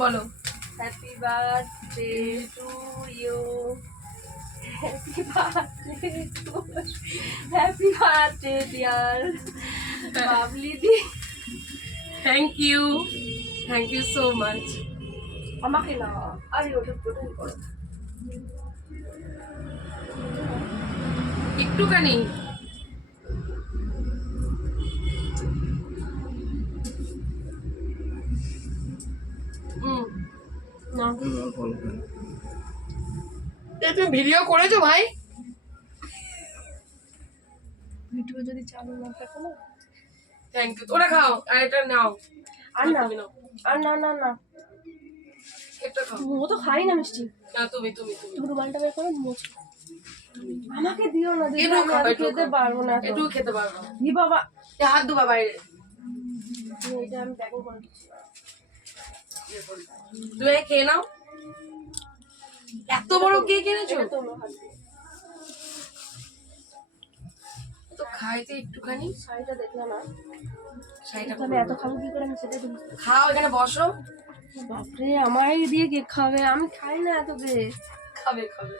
বলো। Happy birthday to you, happy birthday to, happy birthday dear Babli দি। Thank you so much. আমাকে না, আরে ওটা প্রথম করো। একটুখানি। না তুমি ভিডিও করেছো ভাই? ভিডিও যদি চালু না থাকে না। Thank you. ওরা খাও আর এটা নাও। আর না আর না না না, এটা খাও। ও তো খাই না মিষ্টি। না তুমি তুমি তুমি তুমি রুমালটা বের করো, মোছো। আমাকে দিও না, দিদি একটু আমি খাও, আর একটু খেতে খাও। পারবো না তো। একটু খেতে পারবো না। ই বাবা, এ হাত ধোবা বাইরে। এটা আমি প্যাকিং করে দিচ্ছি। তুমি খেয়ে নাও। এত বড় কেক এনেছো? এটা তোলো হাত দিয়ে। তো খাইতে একটুখানি। শাড়িটা দেখলাম না, শাড়িটা আমি এত খাবো কি করে, আমি সেটাই তো বুঝতে পারছি না। খাও, এখানে বসো। বাপরে, আমারই দিয়ে কেক খাবে, আমি খাই না এত কেক। খাবে খাবে।